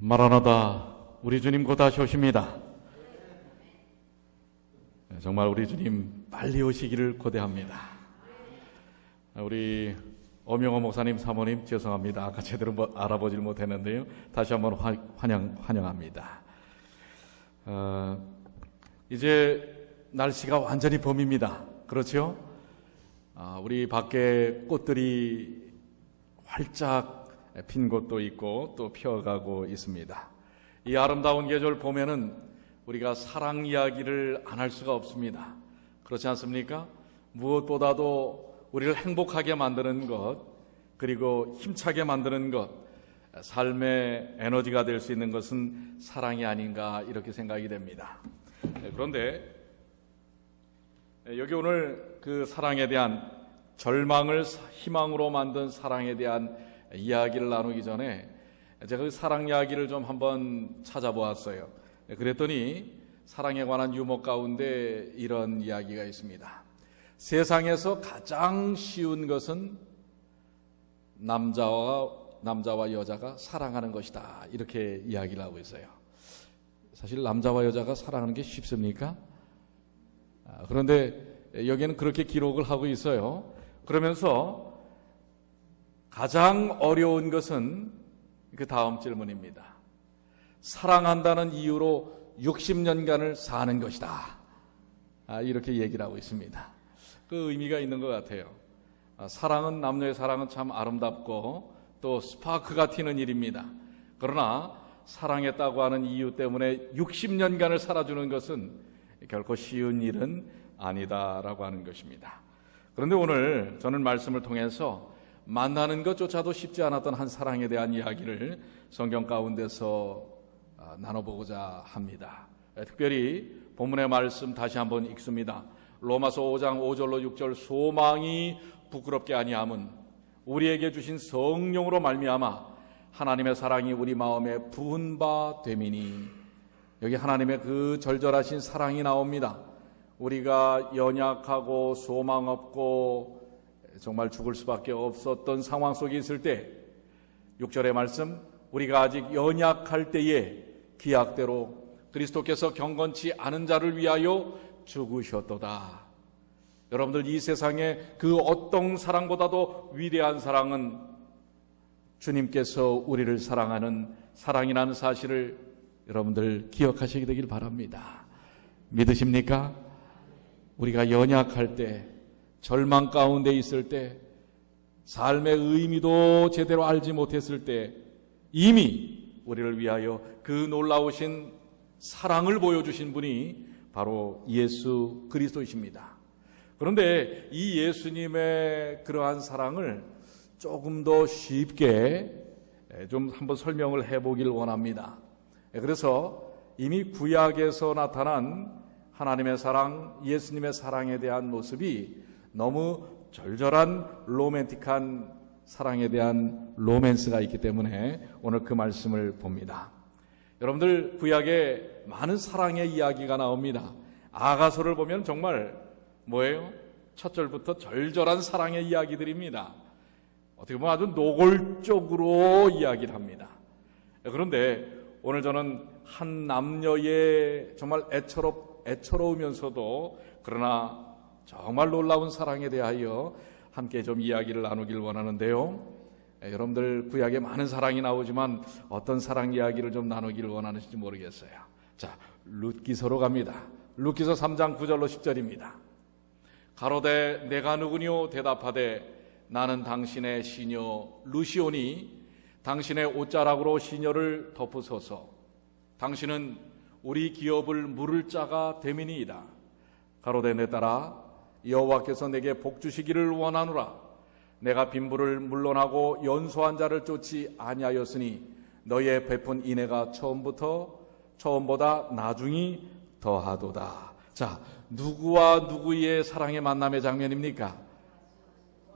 마라나다, 우리 주님 곧 다시 오십니다. 정말 우리 주님 빨리 오시기를 고대합니다. 우리 엄영호 목사님 사모님 죄송합니다. 아까 제대로 알아보질 못했는데요. 다시 한번 환영합니다. 이제 날씨가 완전히 봄입니다. 그렇죠? 우리 밖에 꽃들이 활짝 핀 곳도 있고 또 피어가고 있습니다. 이 아름다운 계절 봄에는 우리가 사랑 이야기를 안 할 수가 없습니다. 그렇지 않습니까? 무엇보다도 우리를 행복하게 만드는 것, 그리고 힘차게 만드는 것, 삶의 에너지가 될 수 있는 것은 사랑이 아닌가 이렇게 생각이 됩니다. 그런데 여기 오늘 그 사랑에 대한, 절망을 희망으로 만든 사랑에 대한 이야기를 나누기 전에 제가 그 사랑 이야기를 좀 한번 찾아보았어요. 그랬더니 사랑에 관한 유머 가운데 이런 이야기가 있습니다. 세상에서 가장 쉬운 것은 남자와 여자가 사랑하는 것이다, 이렇게 이야기를 하고 있어요. 사실 남자와 여자가 사랑하는 게 쉽습니까? 그런데 여기는 그렇게 기록을 하고 있어요. 그러면서 가장 어려운 것은 그 다음 질문입니다. 사랑한다는 이유로 60년간을 사는 것이다, 이렇게 얘기를 하고 있습니다. 그 의미가 있는 것 같아요. 사랑은, 남녀의 사랑은 참 아름답고 또 스파크가 튀는 일입니다. 그러나 사랑했다고 하는 이유 때문에 60년간을 살아주는 것은 결코 쉬운 일은 아니다라고 하는 것입니다. 그런데 오늘 저는 말씀을 통해서 만나는 것조차도 쉽지 않았던 한 사랑에 대한 이야기를 성경 가운데서 나눠보고자 합니다. 특별히 본문의 말씀 다시 한번 읽습니다. 로마서 5장 5절로 6절, 소망이 부끄럽게 아니함은 우리에게 주신 성령으로 말미암아 하나님의 사랑이 우리 마음에 부은 바 됨이니. 여기 하나님의 그 절절하신 사랑이 나옵니다. 우리가 연약하고 소망 없고 정말 죽을 수밖에 없었던 상황 속에 있을 때, 6절의 말씀, 우리가 아직 연약할 때에 기약대로 그리스도께서 경건치 않은 자를 위하여 죽으셨도다. 여러분들, 이 세상에 그 어떤 사랑보다도 위대한 사랑은 주님께서 우리를 사랑하는 사랑이라는 사실을 여러분들 기억하시게 되길 바랍니다. 믿으십니까? 우리가 연약할 때, 절망 가운데 있을 때, 삶의 의미도 제대로 알지 못했을 때 이미 우리를 위하여 그 놀라우신 사랑을 보여주신 분이 바로 예수 그리스도이십니다. 그런데 이 예수님의 그러한 사랑을 조금 더 쉽게 좀 한번 설명을 해보길 원합니다. 그래서 이미 구약에서 나타난 하나님의 사랑, 예수님의 사랑에 대한 모습이 너무 절절한 로맨틱한 사랑에 대한 로맨스가 있기 때문에 오늘 그 말씀을 봅니다. 여러분들, 구약에 많은 사랑의 이야기가 나옵니다. 아가서를 보면 정말 뭐예요? 첫 절부터 절절한 사랑의 이야기들입니다. 어떻게 보면 아주 노골적으로 이야기를 합니다. 그런데 오늘 저는 한 남녀의 정말 애처로우면서도 그러나 정말 놀라운 사랑에 대하여 함께 좀 이야기를 나누길 원하는데요. 여러분들, 구약에 많은 사랑이 나오지만 어떤 사랑 이야기를 좀 나누기를 원하는지 모르겠어요. 자, 룻기서로 갑니다. 룻기서 3장 9절로 10절입니다. 가로되 내가 누구뇨 대답하되 나는 당신의 시녀 루시오니 당신의 옷자락으로 시녀를 덮으소서. 당신은 우리 기업을 물을 자가 됨이니이다. 가로되 내 딸아, 여호와께서 내게 복 주시기를 원하노라. 내가 빈부를 물론하고 연소한 자를 쫓지 아니하였으니 너의 베푼 인애가 처음보다 나중이 더하도다. 자, 누구와 누구의 사랑의 만남의 장면입니까?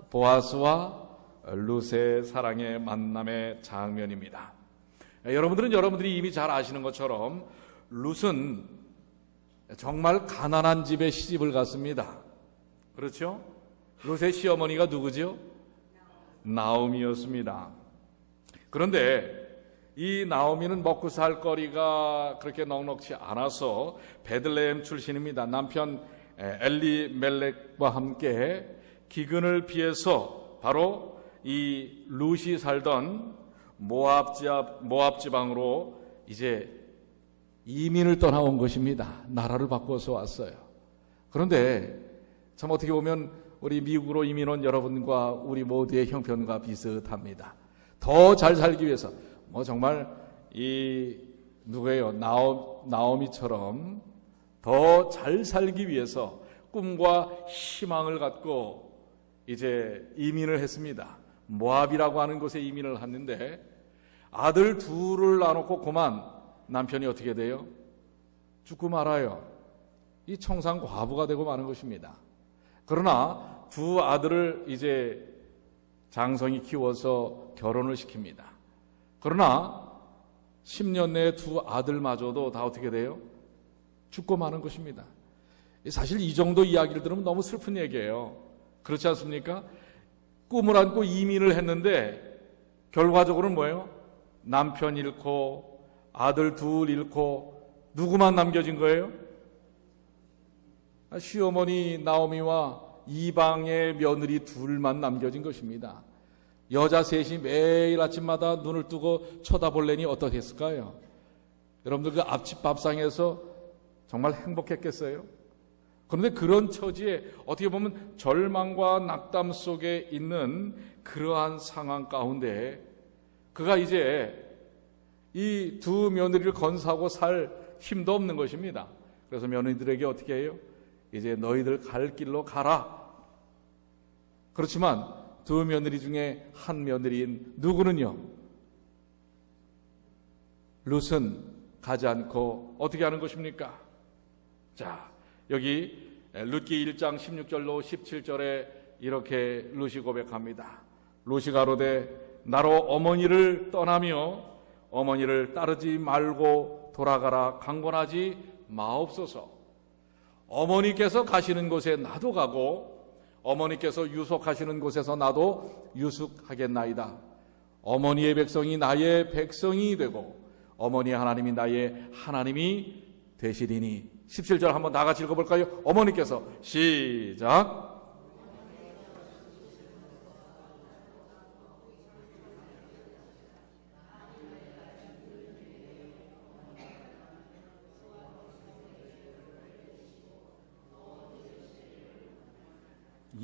보아스와 룻의 사랑의 만남의 장면입니다. 여러분들이 이미 잘 아시는 것처럼 룻은 정말 가난한 집에 시집을 갔습니다. 그렇죠? 룻의 시어머니가 누구죠? 나오미였습니다. 그런데 이 나오미는 먹고 살 거리가 그렇게 넉넉지 않아서 베들레헴 출신입니다. 남편 엘리멜렉과 함께 기근을 피해서 바로 이 룻이 살던 모압 지방으로 이제 이민을 떠나온 것입니다. 나라를 바꿔서 왔어요. 그런데 참 어떻게 보면 우리 미국으로 이민 온 여러분과 우리 모두의 형편과 비슷합니다. 더 잘 살기 위해서 정말 이 누구예요? 나오미처럼 더 잘 살기 위해서 꿈과 희망을 갖고 이제 이민을 했습니다. 모압이라고 하는 곳에 이민을 했는데 아들 둘을 낳아놓고 그만 남편이 어떻게 돼요? 죽고 말아요. 이 청산 과부가 되고 마는 것입니다. 그러나 두 아들을 이제 장성이 키워서 결혼을 시킵니다. 그러나 10년 내에 두 아들마저도 다 어떻게 돼요? 죽고 마는 것입니다. 사실 이 정도 이야기를 들으면 너무 슬픈 얘기예요. 그렇지 않습니까? 꿈을 안고 이민을 했는데 결과적으로는 뭐예요? 남편 잃고 아들 둘 잃고 누구만 남겨진 거예요? 시어머니 나오미와 이방의 며느리 둘만 남겨진 것입니다. 여자 셋이 매일 아침마다 눈을 뜨고 쳐다볼래니 어떻겠을까요? 여러분들 그 앞집 밥상에서 정말 행복했겠어요? 그런데 그런 처지에 어떻게 보면 절망과 낙담 속에 있는 그러한 상황 가운데 그가 이제 이 두 며느리를 건사하고 살 힘도 없는 것입니다. 그래서 며느리들에게 어떻게 해요? 이제 너희들 갈 길로 가라. 그렇지만 두 며느리 중에 한 며느리인 누구는요? 룻은 가지 않고 어떻게 하는 것입니까? 자, 여기 룻기 1장 16절로 17절에 이렇게 룻이 고백합니다. 룻이 가로되 나로 어머니를 떠나며 어머니를 따르지 말고 돌아가라 강권하지 마옵소서. 어머니께서 가시는 곳에 나도 가고 어머니께서 유속하시는 곳에서 나도 유숙하겠나이다. 어머니의 백성이 나의 백성이 되고 어머니의 하나님이 나의 하나님이 되시리니. 17절 한번 다 같이 읽어볼까요? 어머니께서 시작.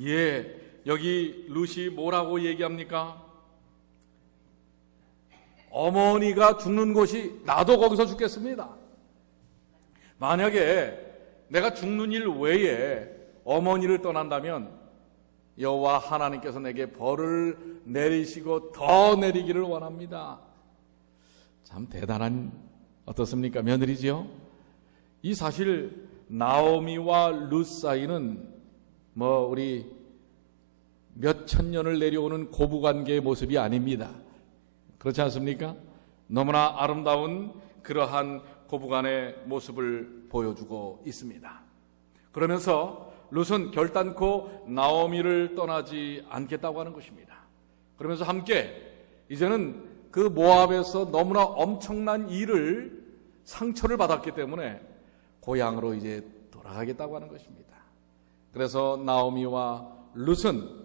예, 여기 룻이 뭐라고 얘기합니까? 어머니가 죽는 곳이 나도 거기서 죽겠습니다. 만약에 내가 죽는 일 외에 어머니를 떠난다면 여호와 하나님께서 내게 벌을 내리시고 더 내리기를 원합니다. 참 대단한 어떻습니까? 며느리지요? 이 사실 나오미와 룻 사이는 우리 몇천 년을 내려오는 고부관계의 모습이 아닙니다. 그렇지 않습니까? 너무나 아름다운 그러한 고부간의 모습을 보여주고 있습니다. 그러면서 룻은 결단코 나오미를 떠나지 않겠다고 하는 것입니다. 그러면서 함께 이제는 그 모압에서 너무나 엄청난 상처를 받았기 때문에 고향으로 이제 돌아가겠다고 하는 것입니다. 그래서 나오미와 룻은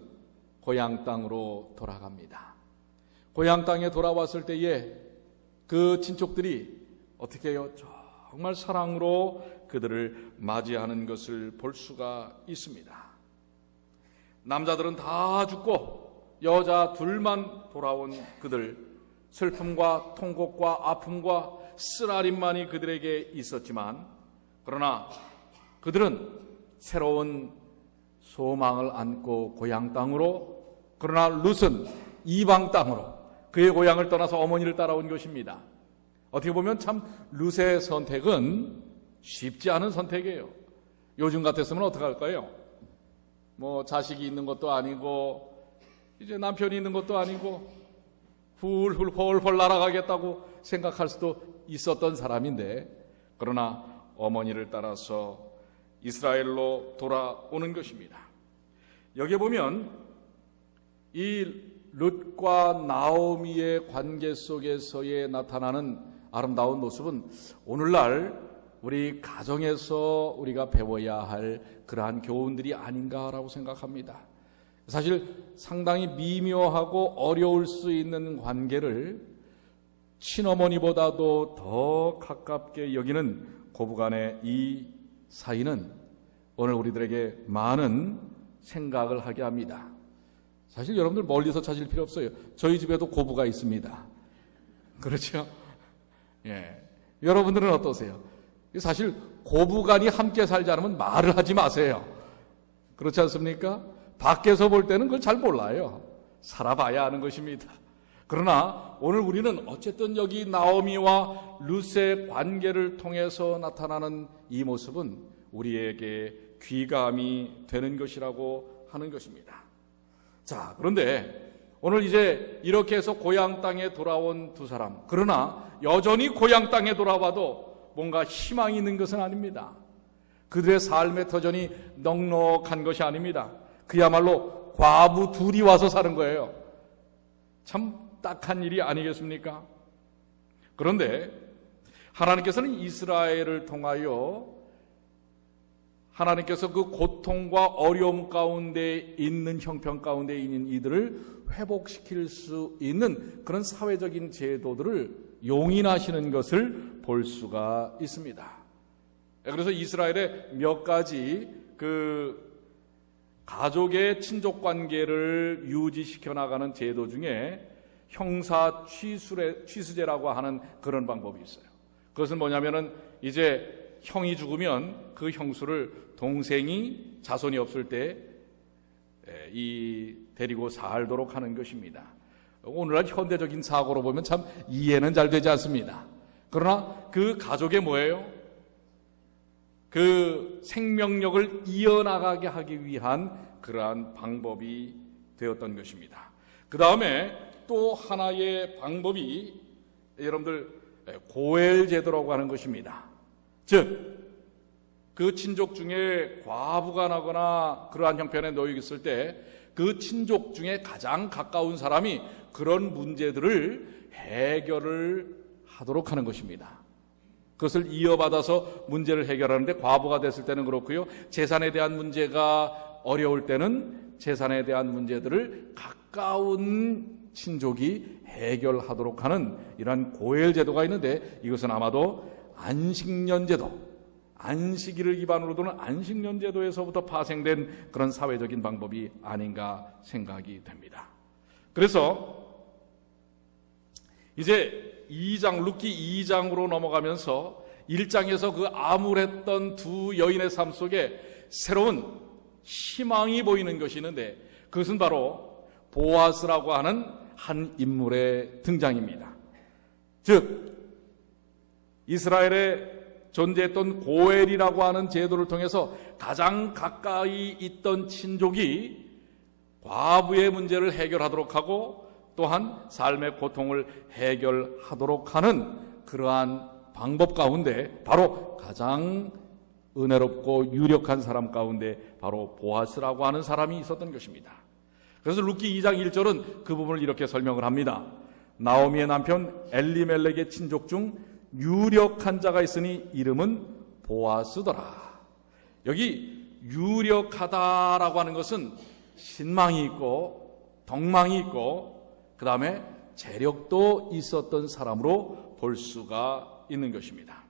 고향 땅으로 돌아갑니다. 고향 땅에 돌아왔을 때에 그 친족들이 어떻게 해요? 정말 사랑으로 그들을 맞이하는 것을 볼 수가 있습니다. 남자들은 다 죽고 여자 둘만 돌아온 그들, 슬픔과 통곡과 아픔과 쓰라림만이 그들에게 있었지만 그러나 그들은 새로운 소망을 안고 고향 땅으로, 그러나 룻은 이방 땅으로 그의 고향을 떠나서 어머니를 따라온 것입니다. 어떻게 보면 참 룻의 선택은 쉽지 않은 선택이에요. 요즘 같았으면 어떡할까요? 자식이 있는 것도 아니고 이제 남편이 있는 것도 아니고 훌훌 날아가겠다고 생각할 수도 있었던 사람인데 그러나 어머니를 따라서 이스라엘로 돌아오는 것입니다. 여기에 보면 이 룻과 나오미의 관계 속에서의 나타나는 아름다운 모습은 오늘날 우리 가정에서 우리가 배워야 할 그러한 교훈들이 아닌가라고 생각합니다. 사실 상당히 미묘하고 어려울 수 있는 관계를 친어머니보다도 더 가깝게 여기는 고부간의 이 사이는 오늘 우리들에게 많은 생각을 하게 합니다. 사실 여러분들 멀리서 찾을 필요 없어요. 저희 집에도 고부가 있습니다. 그렇죠? 예. 여러분들은 어떠세요? 사실 고부간이 함께 살지 않으면 말을 하지 마세요. 그렇지 않습니까? 밖에서 볼 때는 그걸 잘 몰라요. 살아봐야 하는 것입니다. 그러나 오늘 우리는 어쨌든 여기 나오미와 룻의 관계를 통해서 나타나는 이 모습은 우리에게 귀감이 되는 것이라고 하는 것입니다. 자, 그런데 오늘 이제 이렇게 해서 고향 땅에 돌아온 두 사람, 그러나 여전히 고향 땅에 돌아와도 뭔가 희망이 있는 것은 아닙니다. 그들의 삶의 터전이 넉넉한 것이 아닙니다. 그야말로 과부 둘이 와서 사는 거예요. 참 딱한 일이 아니겠습니까? 그런데 하나님께서는 이스라엘을 통하여 하나님께서 그 고통과 어려움 가운데 있는, 형편 가운데 있는 이들을 회복시킬 수 있는 그런 사회적인 제도들을 용인하시는 것을 볼 수가 있습니다. 그래서 이스라엘의 몇 가지 그 가족의 친족 관계를 유지시켜 나가는 제도 중에 형사 취수제라고 하는 그런 방법이 있어요. 그것은 뭐냐면은 이제 형이 죽으면 그 형수를 동생이 자손이 없을 때 데리고 살도록 하는 것입니다. 오늘날 현대적인 사고로 보면 참 이해는 잘 되지 않습니다. 그러나 그 가족의 뭐예요? 그 생명력을 이어나가게 하기 위한 그러한 방법이 되었던 것입니다. 그 다음에 또 하나의 방법이 여러분들 고엘 제도라고 하는 것입니다. 즉, 그 친족 중에 과부가 나거나 그러한 형편에 놓여 있을 때 그 친족 중에 가장 가까운 사람이 그런 문제들을 해결을 하도록 하는 것입니다. 그것을 이어받아서 문제를 해결하는데 과부가 됐을 때는 그렇고요. 재산에 대한 문제가 어려울 때는 재산에 대한 문제들을 가까운 친족이 해결하도록 하는 이러한 고엘 제도가 있는데 이것은 아마도 안식년 제도, 안식일을 기반으로 두는 안식년 제도에서부터 파생된 그런 사회적인 방법이 아닌가 생각이 됩니다. 그래서 이제 룻기 2장으로 넘어가면서 1장에서 그 암울했던 두 여인의 삶 속에 새로운 희망이 보이는 것이 있는데 그것은 바로 보아스라고 하는 한 인물의 등장입니다. 즉 이스라엘에 존재했던 고엘이라고 하는 제도를 통해서 가장 가까이 있던 친족이 과부의 문제를 해결하도록 하고 또한 삶의 고통을 해결하도록 하는 그러한 방법 가운데 바로 가장 은혜롭고 유력한 사람 가운데 바로 보아스라고 하는 사람이 있었던 것입니다. 그래서 룻기 2장 1절은 그 부분을 이렇게 설명을 합니다. 나오미의 남편 엘리멜렉의 친족 중 유력한 자가 있으니 이름은 보아스더라. 여기 유력하다라고 하는 것은 신망이 있고 덕망이 있고 그 다음에 재력도 있었던 사람으로 볼 수가 있는 것입니다.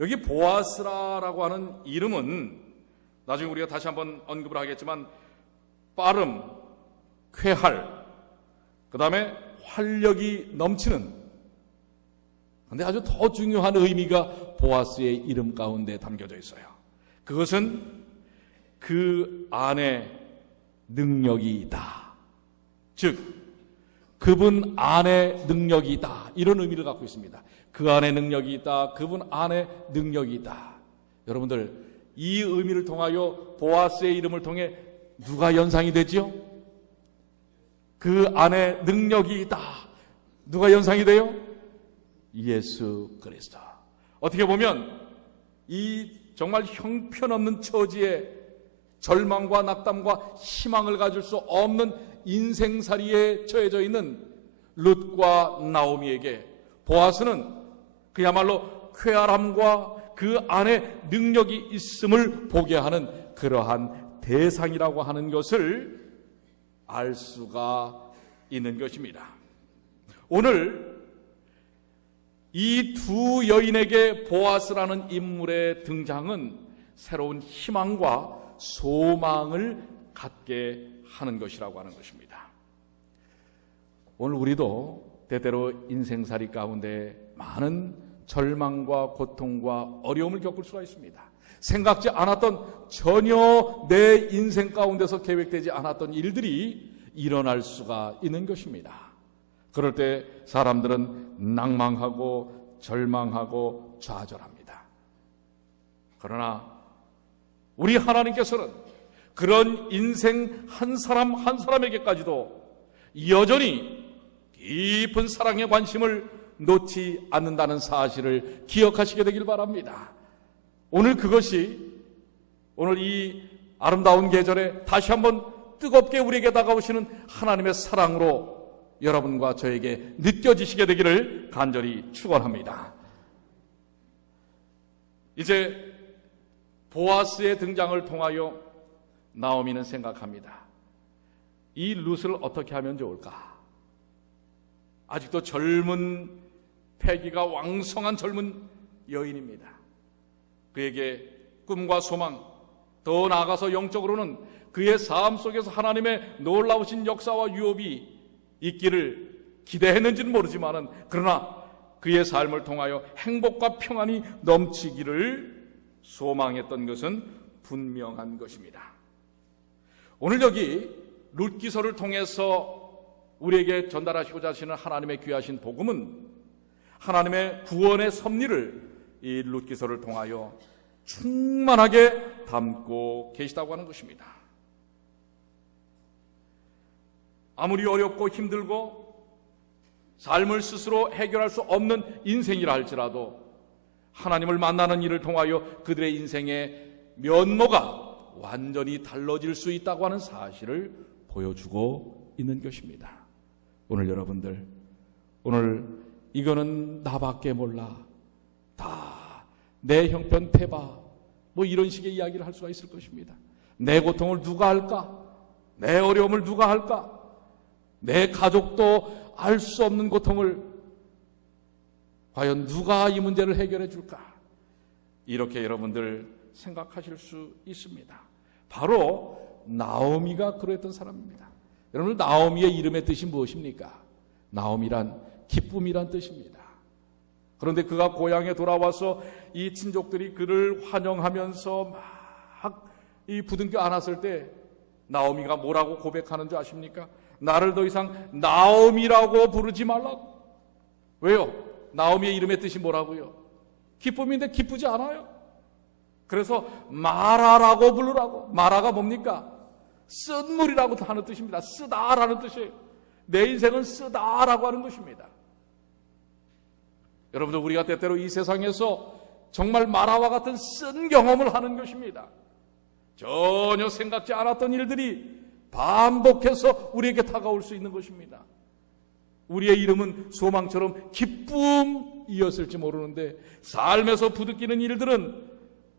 여기 보아스라고 하는 이름은 나중에 우리가 다시 한번 언급을 하겠지만 빠름, 쾌활, 그 다음에 활력이 넘치는, 그런데 아주 더 중요한 의미가 보아스의 이름 가운데 담겨져 있어요. 그것은 그 안에 능력이 있다. 즉 그분 안에 능력이 있다. 이런 의미를 갖고 있습니다. 그 안에 능력이 있다. 그분 안에 능력이 있다. 여러분들 이 의미를 통하여 보아스의 이름을 통해 누가 연상이 되지요? 그 안에 능력이 있다. 누가 연상이 돼요? 예수 그리스도. 어떻게 보면 이 정말 형편없는 처지에 절망과 낙담과 희망을 가질 수 없는 인생살이에 처해져 있는 룻과 나오미에게 보아스는 그야말로 쾌활함과 그 안에 능력이 있음을 보게 하는 그러한 대상이라고 하는 것을 알 수가 있는 것입니다. 오늘 이 두 여인에게 보아스라는 인물의 등장은 새로운 희망과 소망을 갖게 하는 것이라고 하는 것입니다. 오늘 우리도 때때로 인생살이 가운데 많은 절망과 고통과 어려움을 겪을 수가 있습니다. 생각지 않았던, 전혀 내 인생 가운데서 계획되지 않았던 일들이 일어날 수가 있는 것입니다. 그럴 때 사람들은 낭망하고 절망하고 좌절합니다. 그러나 우리 하나님께서는 그런 인생 한 사람 한 사람에게까지도 여전히 깊은 사랑의 관심을 놓지 않는다는 사실을 기억하시게 되길 바랍니다. 오늘 그것이 오늘 이 아름다운 계절에 다시 한번 뜨겁게 우리에게 다가오시는 하나님의 사랑으로 여러분과 저에게 느껴지시게 되기를 간절히 축원합니다. 이제 보아스의 등장을 통하여 나오미는 생각합니다. 이 룻을 어떻게 하면 좋을까? 아직도 젊은 패기가 왕성한 젊은 여인입니다. 그에게 꿈과 소망, 더 나아가서 영적으로는 그의 삶 속에서 하나님의 놀라우신 역사와 유업이 있기를 기대했는지는 모르지만은, 그러나 그의 삶을 통하여 행복과 평안이 넘치기를 소망했던 것은 분명한 것입니다. 오늘 여기 룻기서를 통해서 우리에게 전달하시고자 하시는 하나님의 귀하신 복음은 하나님의 구원의 섭리를 이 룻기서를 통하여 충만하게 담고 계시다고 하는 것입니다. 아무리 어렵고 힘들고 삶을 스스로 해결할 수 없는 인생이라 할지라도 하나님을 만나는 일을 통하여 그들의 인생의 면모가 완전히 달라질 수 있다고 하는 사실을 보여주고 있는 것입니다. 오늘 여러분들, 오늘 이거는 나밖에 몰라, 다 내 형편태봐, 뭐 이런 식의 이야기를 할 수가 있을 것입니다. 내 고통을 누가 할까? 내 어려움을 누가 할까? 내 가족도 알 수 없는 고통을 과연 누가 이 문제를 해결해 줄까? 이렇게 여러분들 생각하실 수 있습니다. 바로 나오미가 그랬던 사람입니다. 여러분, 나오미의 이름의 뜻이 무엇입니까? 나오미란 기쁨이란 뜻입니다. 그런데 그가 고향에 돌아와서 이 친족들이 그를 환영하면서 막 이 부둥켜 안았을 때 나오미가 뭐라고 고백하는 줄 아십니까? 나를 더 이상 나오미라고 부르지 말라고. 왜요? 나오미의 이름의 뜻이 뭐라고요? 기쁨인데 기쁘지 않아요. 그래서 마라라고 부르라고. 마라가 뭡니까? 쓴물이라고 하는 뜻입니다. 쓰다라는 뜻이에요. 내 인생은 쓰다라고 하는 것입니다. 여러분들, 우리가 때때로 이 세상에서 정말 마라와 같은 쓴 경험을 하는 것입니다. 전혀 생각지 않았던 일들이 반복해서 우리에게 다가올 수 있는 것입니다. 우리의 이름은 소망처럼 기쁨이었을지 모르는데 삶에서 부딪히는 일들은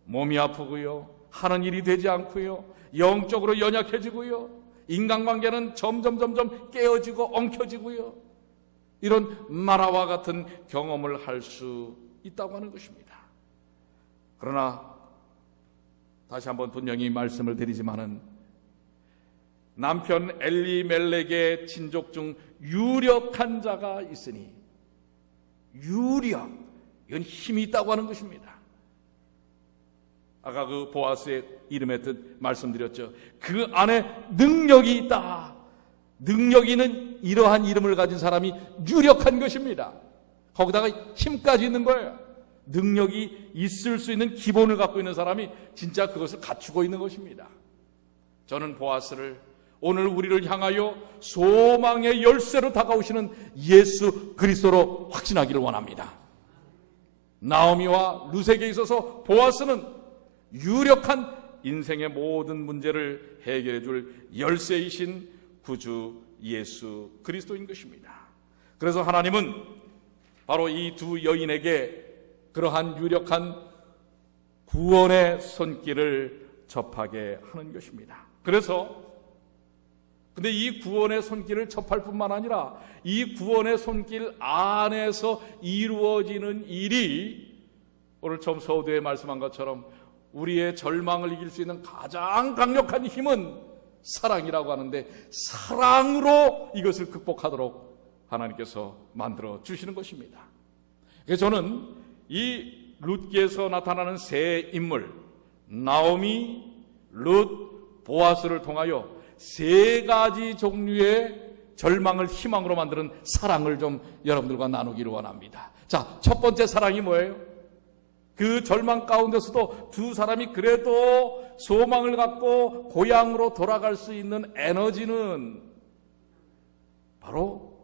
몸이 아프고요, 하는 일이 되지 않고요, 영적으로 연약해지고요, 인간관계는 점점 깨어지고 엉켜지고요, 이런 마라와 같은 경험을 할 수 있다고 하는 것입니다. 그러나 다시 한번 분명히 말씀을 드리지만은 남편 엘리멜렉의 친족 중 유력한 자가 있으니, 유력, 이건 힘이 있다고 하는 것입니다. 아까 그 보아스의 이름의 뜻 말씀드렸죠. 그 안에 능력이 있다. 능력이 있는 이러한 이름을 가진 사람이 유력한 것입니다. 거기다가 힘까지 있는 거예요. 능력이 있을 수 있는 기본을 갖고 있는 사람이 진짜 그것을 갖추고 있는 것입니다. 저는 보아스를 오늘 우리를 향하여 소망의 열쇠로 다가오시는 예수 그리스도로 확신하기를 원합니다. 나오미와 룻에게 있어서 보아스는 유력한 인생의 모든 문제를 해결해 줄 열쇠이신 구주 예수 그리스도인 것입니다. 그래서 하나님은 바로 이 두 여인에게 그러한 유력한 구원의 손길을 접하게 하는 것입니다. 근데 이 구원의 손길을 접할 뿐만 아니라 이 구원의 손길 안에서 이루어지는 일이 오늘 처음 서두에 말씀한 것처럼 우리의 절망을 이길 수 있는 가장 강력한 힘은 사랑이라고 하는데, 사랑으로 이것을 극복하도록 하나님께서 만들어 주시는 것입니다. 그래서 저는 이 룻기에서 나타나는 세 인물, 나오미, 룻, 보아스를 통하여 세 가지 종류의 절망을 희망으로 만드는 사랑을 좀 여러분들과 나누기를 원합니다. 자, 첫 번째 사랑이 뭐예요? 그 절망 가운데서도 두 사람이 그래도 소망을 갖고 고향으로 돌아갈 수 있는 에너지는 바로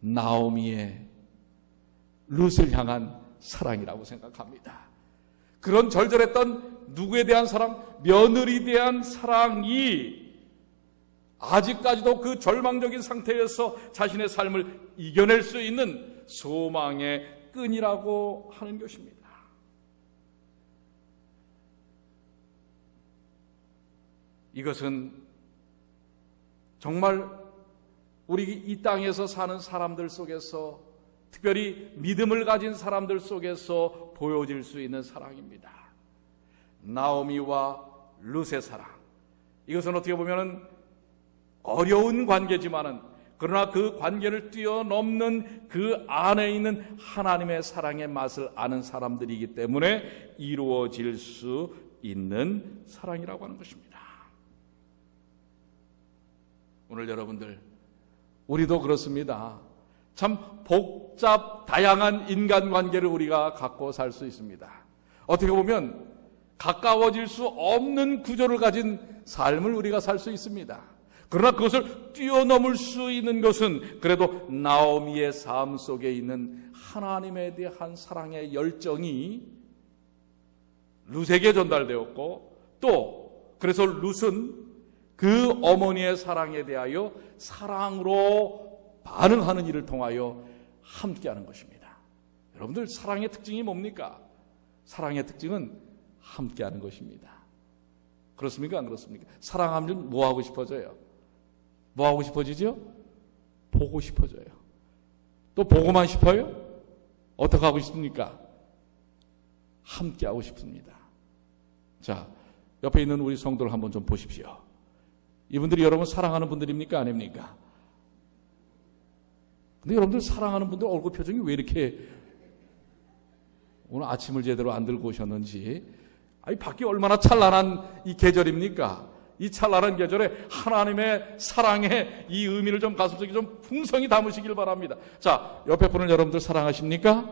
나오미의 룻을 향한 사랑이라고 생각합니다. 그런 절절했던 누구에 대한 사랑? 며느리에 대한 사랑이 아직까지도 그 절망적인 상태에서 자신의 삶을 이겨낼 수 있는 소망의 끈이라고 하는 것입니다. 이것은 정말 우리 이 땅에서 사는 사람들 속에서, 특별히 믿음을 가진 사람들 속에서 보여질 수 있는 사랑입니다. 나오미와 룻의 사랑, 이것은 어떻게 보면 어려운 관계지만은, 그러나 그 관계를 뛰어넘는 그 안에 있는 하나님의 사랑의 맛을 아는 사람들이기 때문에 이루어질 수 있는 사랑이라고 하는 것입니다. 오늘 여러분들, 우리도 그렇습니다. 참 다양한 인간관계를 우리가 갖고 살 수 있습니다. 어떻게 보면 가까워질 수 없는 구조를 가진 삶을 우리가 살 수 있습니다. 그러나 그것을 뛰어넘을 수 있는 것은 그래도 나오미의 삶 속에 있는 하나님에 대한 사랑의 열정이 룻에게 전달되었고, 또 그래서 룻은 그 어머니의 사랑에 대하여 사랑으로 반응하는 일을 통하여 함께하는 것입니다. 여러분들, 사랑의 특징이 뭡니까? 사랑의 특징은 함께하는 것입니다. 그렇습니까? 안 그렇습니까? 사랑하면 뭐 하고 싶어져요? 뭐 하고 싶어지죠? 보고 싶어져요. 또 보고만 싶어요? 어떻게 하고 싶습니까? 함께하고 싶습니다. 자, 옆에 있는 우리 성도를 한번 좀 보십시오. 이분들이 여러분 사랑하는 분들입니까? 아닙니까? 근데 여러분들 사랑하는 분들 얼굴 표정이 왜 이렇게 오늘 아침을 제대로 안 들고 오셨는지. 아니, 밖이 얼마나 찬란한 이 계절입니까? 이 찬란한 계절에 하나님의 사랑의 이 의미를 좀 가슴속에 좀 풍성히 담으시길 바랍니다. 자, 옆에 분을 여러분들 사랑하십니까?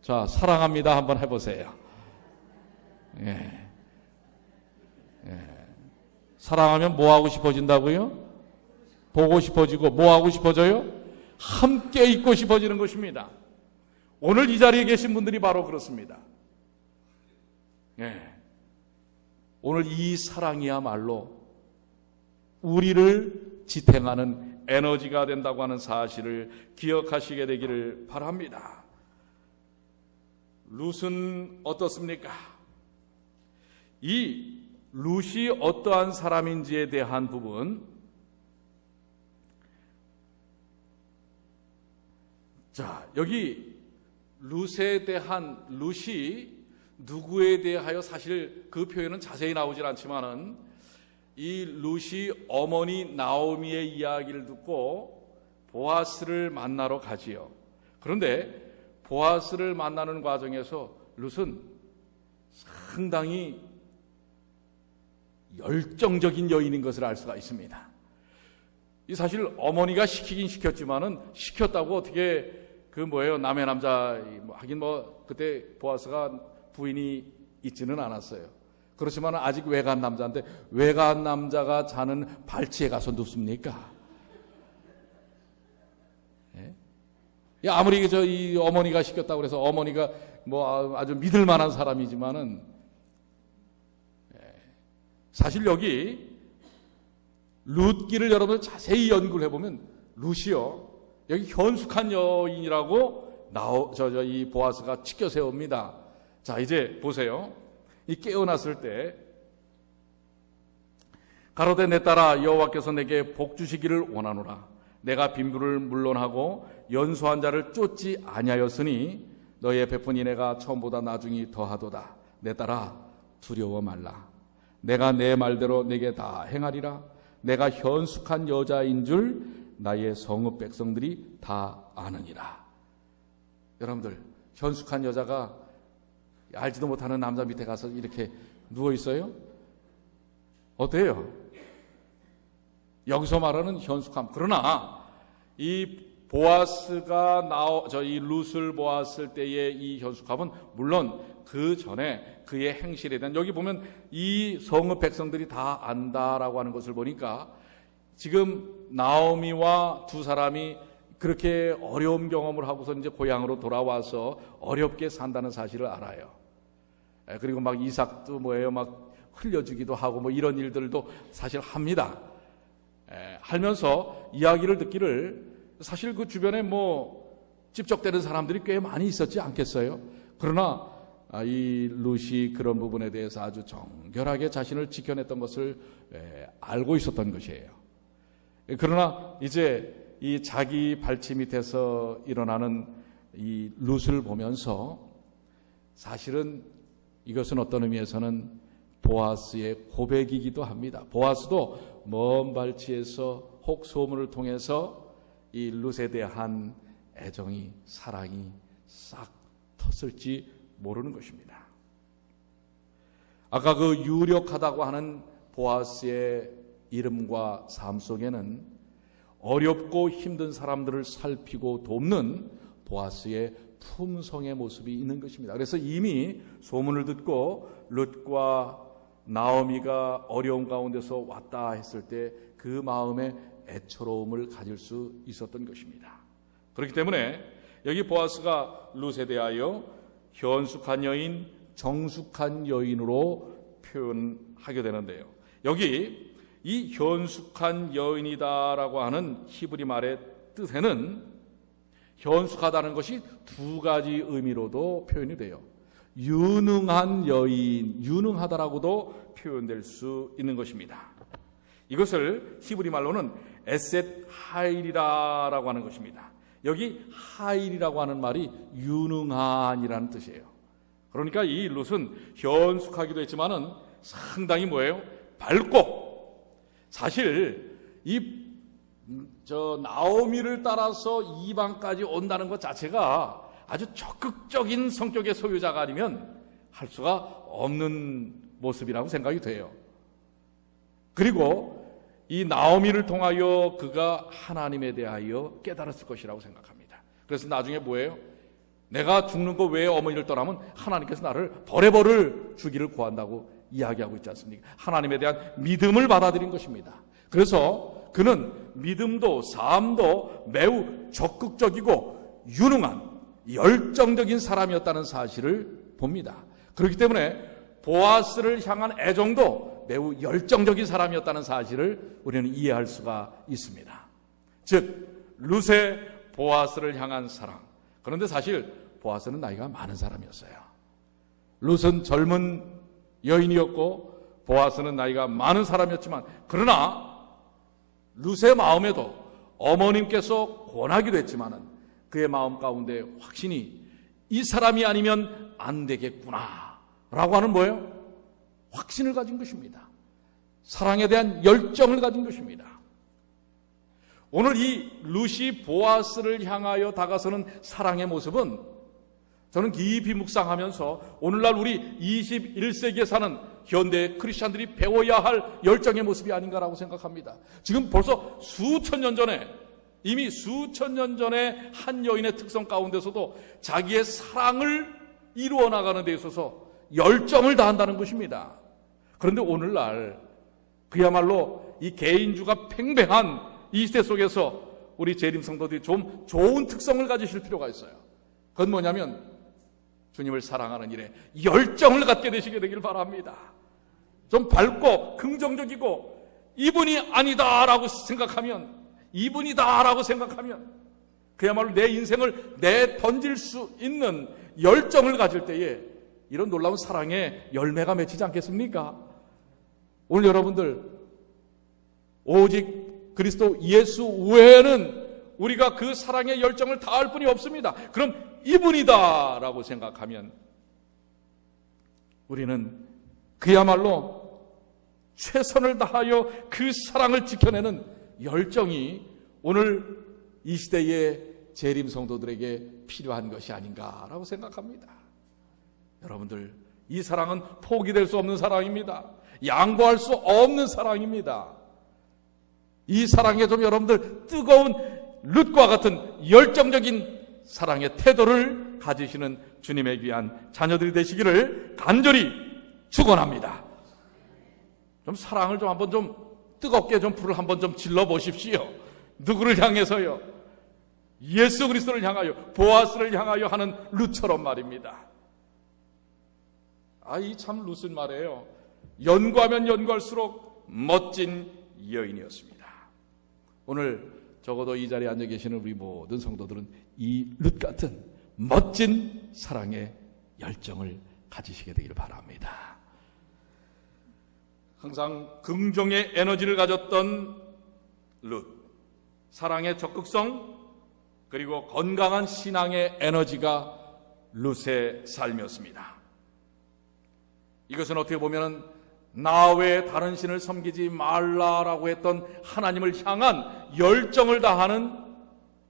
자, 사랑합니다 한번 해보세요. 예. 사랑하면 뭐 하고 싶어진다고요? 보고 싶어지고 뭐 하고 싶어져요? 함께 있고 싶어지는 것입니다. 오늘 이 자리에 계신 분들이 바로 그렇습니다. 오늘 이 사랑이야말로 우리를 지탱하는 에너지가 된다고 하는 사실을 기억하시게 되기를 바랍니다. 룻은 어떻습니까? 이 룻이 어떠한 사람인지에 대한 부분, 자, 여기 룻에 대한, 룻이 누구에 대하여, 사실 그 표현은 자세히 나오질 않지만은 이 룻이 어머니 나오미의 이야기를 듣고 보아스를 만나러 가지요. 그런데 보아스를 만나는 과정에서 룻은 상당히 열정적인 여인인 것을 알 수가 있습니다. 이 사실 어머니가 시키긴 시켰지만은, 시켰다고 어떻게 남의 남자, 하긴 그때 보아스가 부인이 있지는 않았어요. 그렇지만 아직 외간 남자인데, 외간 남자가 자는 발치에 가서 눕습니까? 예? 아무리 이 어머니가 시켰다고 해서 어머니가 아주 믿을 만한 사람이지만은, 사실 여기 룻기를 여러분들 자세히 연구를 해보면 룻이요, 여기 현숙한 여인이라고 이 보아스가 치켜 세웁니다. 자, 이제 보세요. 이 깨어났을 때 가로되 내 딸아, 여호와께서 내게 복 주시기를 원하노라. 내가 빈부를 물론하고 연소한 자를 쫓지 아니하였으니 너의 베푼 이내가 처음보다 나중이 더하도다. 내 딸아, 두려워 말라. 내가 내 말대로 내게 다 행하리라. 내가 현숙한 여자인 줄 나의 성읍 백성들이 다 아느니라. 여러분들, 현숙한 여자가 알지도 못하는 남자 밑에 가서 이렇게 누워 있어요? 어때요? 여기서 말하는 현숙함. 그러나 이 보아스가 이 룻을 보았을 때의 이 현숙함은 물론 그 전에 그의 행실에 대한, 여기 보면 이 성읍 백성들이 다 안다라고 하는 것을 보니까 지금 나오미와 두 사람이 그렇게 어려운 경험을 하고서 이제 고향으로 돌아와서 어렵게 산다는 사실을 알아요. 그리고 막 이삭도 막 흘려주기도 하고 뭐 이런 일들도 사실 합니다. 하면서 이야기를 듣기를 사실 그 주변에 뭐 찝적대는 사람들이 꽤 많이 있었지 않겠어요? 그러나 이 룻이 그런 부분에 대해서 아주 정결하게 자신을 지켜냈던 것을 알고 있었던 것이에요. 그러나 이제 이 자기 발치 밑에서 일어나는 이 룻을 보면서 사실은 이것은 어떤 의미에서는 보아스의 고백이기도 합니다. 보아스도 먼 발치에서 혹 소문을 통해서 이 룻에 대한 애정이, 사랑이 싹 텄을지 모르는 것입니다. 아까 그 유력하다고 하는 보아스의 이름과 삶 속에는 어렵고 힘든 사람들을 살피고 돕는 보아스의 품성의 모습이 있는 것입니다. 그래서 이미 소문을 듣고 룻과 나오미가 어려운 가운데서 왔다 했을 때 그 마음에 애처로움을 가질 수 있었던 것입니다. 그렇기 때문에 여기 보아스가 룻에 대하여 현숙한 여인, 정숙한 여인으로 표현하게 되는데요. 여기 이 현숙한 여인이다라고 하는 히브리 말의 뜻에는 현숙하다는 것이 두 가지 의미로도 표현이 돼요. 유능한 여인, 유능하다라고도 표현될 수 있는 것입니다. 이것을 히브리 말로는 에셋 하일이라고 하는 것입니다. 여기 하일이라고 하는 말이 유능한이라는 뜻이에요. 그러니까 이 룻은 현숙하기도 했지만은 상당히 뭐예요? 밝고, 사실 나오미를 따라서 이방까지 온다는 것 자체가 아주 적극적인 성격의 소유자가 아니면 할 수가 없는 모습이라고 생각이 돼요. 그리고 이 나오미를 통하여 그가 하나님에 대하여 깨달았을 것이라고 생각합니다. 그래서 나중에 뭐예요? 내가 죽는 거 외에 어머니를 떠나면 하나님께서 나를 벌을 주기를 구한다고 이야기하고 있지 않습니까? 하나님에 대한 믿음을 받아들인 것입니다. 그래서 그는 믿음도 삶도 매우 적극적이고 유능한 열정적인 사람이었다는 사실을 봅니다. 그렇기 때문에 보아스를 향한 애정도 매우 열정적인 사람이었다는 사실을 우리는 이해할 수가 있습니다. 즉 룻의 보아스를 향한 사랑. 그런데 사실 보아스는 나이가 많은 사람이었어요. 룻은 젊은 여인이었고 보아스는 나이가 많은 사람이었지만, 그러나 룻의 마음에도 어머님께서 권하기도 했지만은 그의 마음 가운데 확신이 이 사람이 아니면 안 되겠구나 라고 하는 뭐예요? 확신을 가진 것입니다. 사랑에 대한 열정을 가진 것입니다. 오늘 이 룻이 보아스를 향하여 다가서는 사랑의 모습은 저는 깊이 묵상하면서 오늘날 우리 21세기에 사는 현대 크리스찬들이 배워야 할 열정의 모습이 아닌가라고 생각합니다. 지금 벌써 수천 년 전에, 이미 수천 년 전에 한 여인의 특성 가운데서도 자기의 사랑을 이루어 나가는 데 있어서 열정을 다한다는 것입니다. 그런데 오늘날 그야말로 이 개인주가 팽배한 이 시대 속에서 우리 재림 성도들이 좀 좋은 특성을 가지실 필요가 있어요. 그건 뭐냐면 주님을 사랑하는 일에 열정을 갖게 되시게 되길 바랍니다. 좀 밝고 긍정적이고 이분이 아니다라고 생각하면, 그야말로 내 인생을 내던질 수 있는 열정을 가질 때에 이런 놀라운 사랑의 열매가 맺히지 않겠습니까? 오늘 여러분들, 오직 그리스도 예수 외에는 우리가 그 사랑의 열정을 다할 분이 없습니다. 그럼 이분이다 라고 생각하면 우리는 그야말로 최선을 다하여 그 사랑을 지켜내는 열정이 오늘 이 시대의 재림 성도들에게 필요한 것이 아닌가라고 생각합니다. 여러분들, 이 사랑은 포기될 수 없는 사랑입니다. 양보할 수 없는 사랑입니다. 이 사랑에 좀 여러분들 뜨거운 룻과 같은 열정적인 사랑의 태도를 가지시는 주님의 귀한 자녀들이 되시기를 간절히 축원합니다. 좀 사랑을 좀 한번 좀 뜨겁게 좀 불을 한번 좀 질러 보십시오. 누구를 향해서요? 예수 그리스도를 향하여, 보아스를 향하여 하는 룻처럼 말입니다. 이 참 룻은 말이에요. 연구하면 연구할수록 멋진 여인이었습니다. 오늘 적어도 이 자리에 앉아 계시는 우리 모든 성도들은 이 룻 같은 멋진 사랑의 열정을 가지시게 되기를 바랍니다. 항상 긍정의 에너지를 가졌던 룻, 사랑의 적극성, 그리고 건강한 신앙의 에너지가 룻의 삶이었습니다. 이것은 어떻게 보면 나 외에 다른 신을 섬기지 말라라고 했던 하나님을 향한 열정을 다하는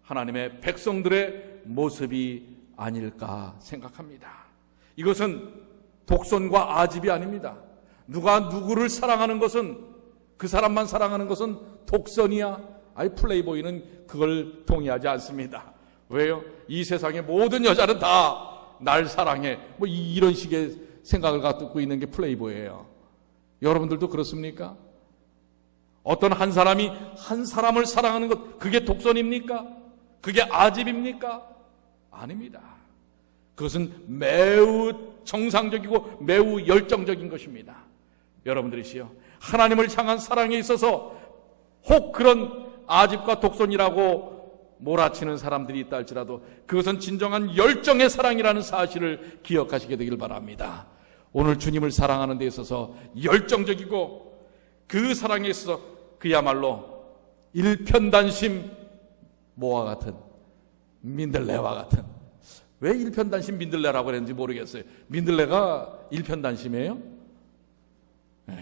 하나님의 백성들의 모습이 아닐까 생각합니다. 이것은 독선과 아집이 아닙니다. 누가 누구를 사랑하는 것은, 그 사람만 사랑하는 것은 독선이야, 플레이보이는 그걸 동의하지 않습니다. 왜요? 이 세상의 모든 여자는 다 날 사랑해, 이런 식의 생각을 갖고 있는 게 플레이보이예요. 여러분들도 그렇습니까? 어떤 한 사람이 한 사람을 사랑하는 것, 그게 독선입니까? 그게 아집입니까? 아닙니다. 그것은 매우 정상적이고 매우 열정적인 것입니다. 여러분들이시여, 하나님을 향한 사랑에 있어서 혹 그런 아집과 독선이라고 몰아치는 사람들이 있다 할지라도 그것은 진정한 열정의 사랑이라는 사실을 기억하시게 되길 바랍니다. 오늘 주님을 사랑하는 데 있어서 열정적이고 그 사랑에 있어서 그야말로 일편단심 뭐와 같은, 민들레와 같은, 왜 일편단심 민들레라고 그랬는지 모르겠어요. 민들레가 일편단심이에요? 네.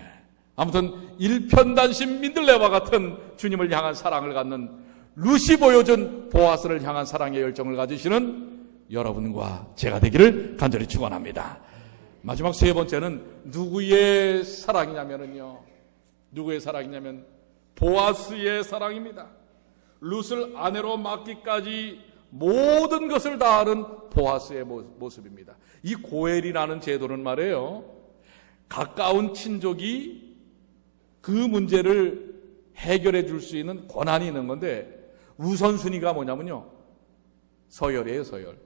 아무튼 일편단심 민들레와 같은 주님을 향한 사랑을 갖는 룻이 보여준 보아스를 향한 사랑의 열정을 가지시는 여러분과 제가 되기를 간절히 축원합니다. 마지막 세 번째는 누구의 사랑이냐면요, 누구의 사랑이냐면 보아스의 사랑입니다. 룻을 아내로 맡기까지 모든 것을 다하는 보아스의 모습입니다. 이 고엘이라는 제도는 말이에요, 가까운 친족이 그 문제를 해결해 줄 수 있는 권한이 있는 건데, 우선순위가 뭐냐면요, 서열이에요. 서열.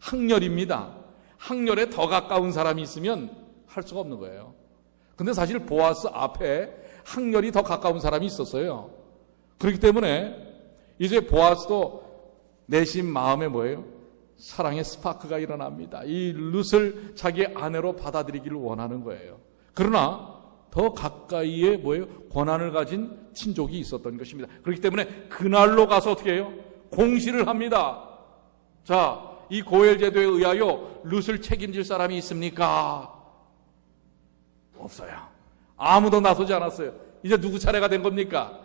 학렬입니다. 학렬에 더 가까운 사람이 있으면 할 수가 없는 거예요. 근데 사실 보아스 앞에 학렬이 더 가까운 사람이 있었어요. 그렇기 때문에 이제 보아스도 내심 마음에 뭐예요? 사랑의 스파크가 일어납니다. 이 룻을 자기 아내로 받아들이기를 원하는 거예요. 그러나 더 가까이에 뭐예요? 권한을 가진 친족이 있었던 것입니다. 그렇기 때문에 그날로 가서 어떻게 해요? 공시를 합니다. 자, 이 고엘 제도에 의하여 룻을 책임질 사람이 있습니까? 없어요. 아무도 나서지 않았어요. 이제 누구 차례가 된 겁니까?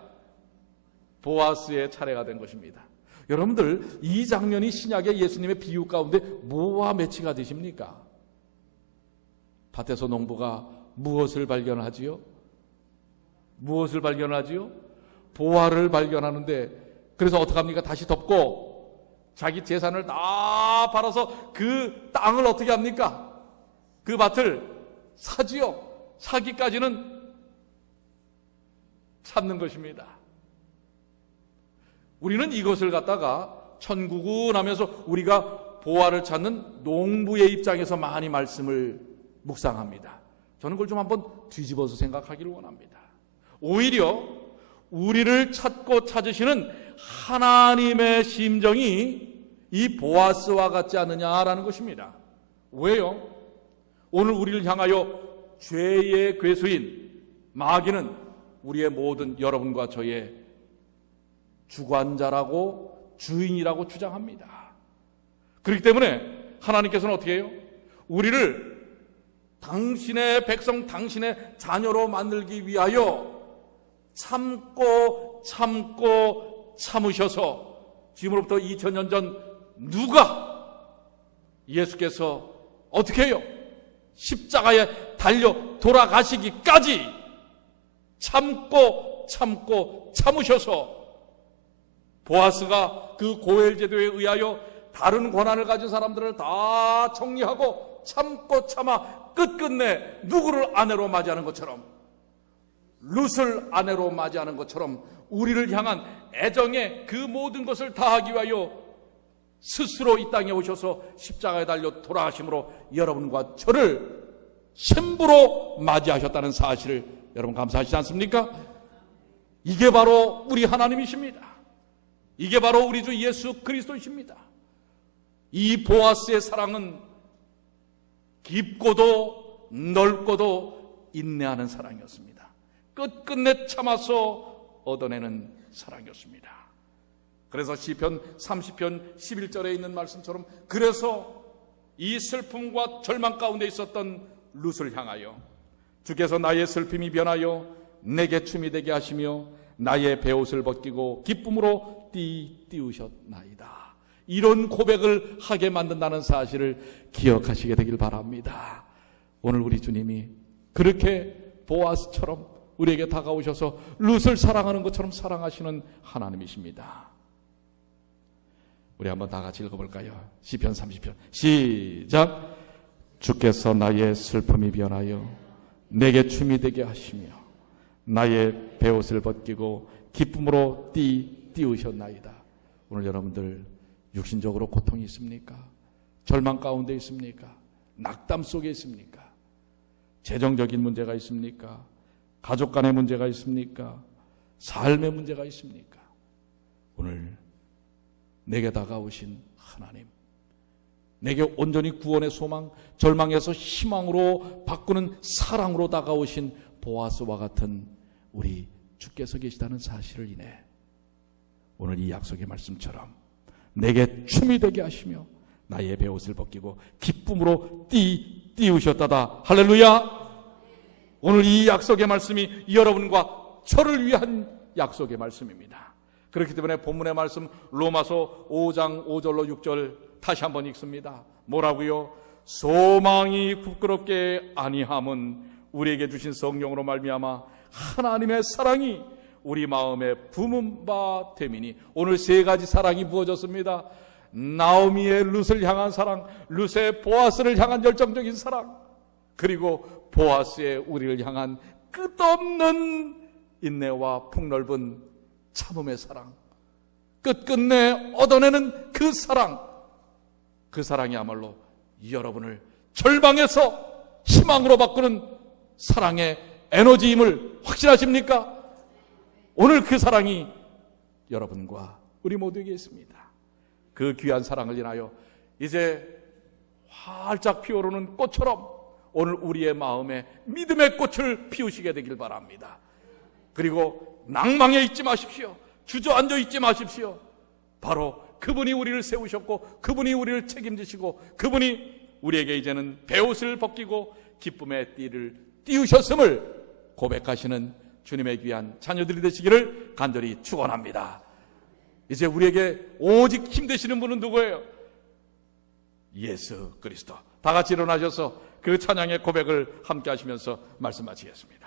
보아스의 차례가 된 것입니다. 여러분들, 이 장면이 신약의 예수님의 비유 가운데 뭐와 매치가 되십니까? 밭에서 농부가 무엇을 발견하지요? 무엇을 발견하지요? 보화를 발견하는데, 그래서 어떡합니까? 다시 덮고 자기 재산을 다 팔아서 그 땅을 어떻게 합니까? 그 밭을 사지요. 사기까지는 찾는 것입니다. 우리는 이것을 갖다가 천국은 하면서 우리가 보화를 찾는 농부의 입장에서 많이 말씀을 묵상합니다. 저는 그걸 좀 한번 뒤집어서 생각하기를 원합니다. 오히려 우리를 찾고 찾으시는 하나님의 심정이 이 보아스와 같지 않느냐라는 것입니다. 왜요? 오늘 우리를 향하여 죄의 괴수인 마귀는 우리의 모든 여러분과 저의 주관자라고 주인이라고 주장합니다. 그렇기 때문에 하나님께서는 어떻게 해요? 우리를 당신의 백성, 당신의 자녀로 만들기 위하여 참고 참으셔서 지금으로부터 2000년 전 누가 예수께서 어떻게 해요? 십자가에 달려 돌아가시기까지 참으셔서 보아스가 그 고엘 제도에 의하여 다른 권한을 가진 사람들을 다 정리하고 참아 끝끝내 누구를 아내로 맞이하는 것처럼, 룻을 아내로 맞이하는 것처럼 우리를 향한 애정의 그 모든 것을 다하기 위하여 스스로 이 땅에 오셔서 십자가에 달려 돌아가심으로 여러분과 저를 신부로 맞이하셨다는 사실을 여러분 감사하시지 않습니까? 이게 바로 우리 하나님이십니다. 이게 바로 우리 주 예수 그리스도이십니다. 이 보아스의 사랑은 깊고도 넓고도 인내하는 사랑이었습니다. 끝끝내 참아서 얻어내는 사랑이었습니다. 그래서 시편 30편 11절에 있는 말씀처럼, 그래서 이 슬픔과 절망 가운데 있었던 룻을 향하여 주께서 나의 슬픔이 변하여 내게 춤이 되게 하시며 나의 베옷을 벗기고 기쁨으로 띄우셨나이다. 이런 고백을 하게 만든다는 사실을 기억하시게 되길 바랍니다. 오늘 우리 주님이 그렇게 보아스처럼 우리에게 다가오셔서 룻을 사랑하는 것처럼 사랑하시는 하나님이십니다. 우리 한번 다 같이 읽어볼까요? 시편 30편 시작. 주께서 나의 슬픔이 변하여 내게 춤이 되게 하시며 나의 베옷을 벗기고 기쁨으로 띄우셨나이다. 오늘 여러분들 육신적으로 고통이 있습니까? 절망 가운데 있습니까? 낙담 속에 있습니까? 재정적인 문제가 있습니까? 가족 간의 문제가 있습니까? 삶의 문제가 있습니까? 오늘 내게 다가오신 하나님, 내게 온전히 구원의 소망, 절망에서 희망으로 바꾸는 사랑으로 다가오신 보아스와 같은 우리 주께서 계시다는 사실을 인해 오늘 이 약속의 말씀처럼 내게 춤이 되게 하시며 나의 베옷을 벗기고 기쁨으로 띄우셨다다. 할렐루야. 오늘 이 약속의 말씀이 여러분과 저를 위한 약속의 말씀입니다. 그렇기 때문에 본문의 말씀 로마서 5장 5절로 6절 다시 한번 읽습니다. 뭐라고요? 소망이 부끄럽게 아니함은 우리에게 주신 성령으로 말미암아 하나님의 사랑이 우리 마음에 부은 바 됨이니. 오늘 세 가지 사랑이 부어졌습니다. 나오미의 룻을 향한 사랑, 룻의 보아스를 향한 열정적인 사랑, 그리고 보아스의 우리를 향한 끝없는 인내와 폭넓은 참음의 사랑, 끝끝내 얻어내는 그 사랑, 그 사랑이야말로 여러분을 절망에서 희망으로 바꾸는 사랑의 에너지임을 확신하십니까? 오늘 그 사랑이 여러분과 우리 모두에게 있습니다. 그 귀한 사랑을 인하여 이제 활짝 피어오르는 꽃처럼 오늘 우리의 마음에 믿음의 꽃을 피우시게 되길 바랍니다. 그리고 낭망에 있지 마십시오. 주저앉아 있지 마십시오. 바로 그분이 우리를 세우셨고 그분이 우리를 책임지시고 그분이 우리에게 이제는 베옷을 벗기고 기쁨의 띠를 띄우셨음을 고백하시는 주님의 귀한 자녀들이 되시기를 간절히 축원합니다. 이제 우리에게 오직 힘되시는 분은 누구예요? 예수 그리스도. 다 같이 일어나셔서 그 찬양의 고백을 함께 하시면서 말씀 마치겠습니다.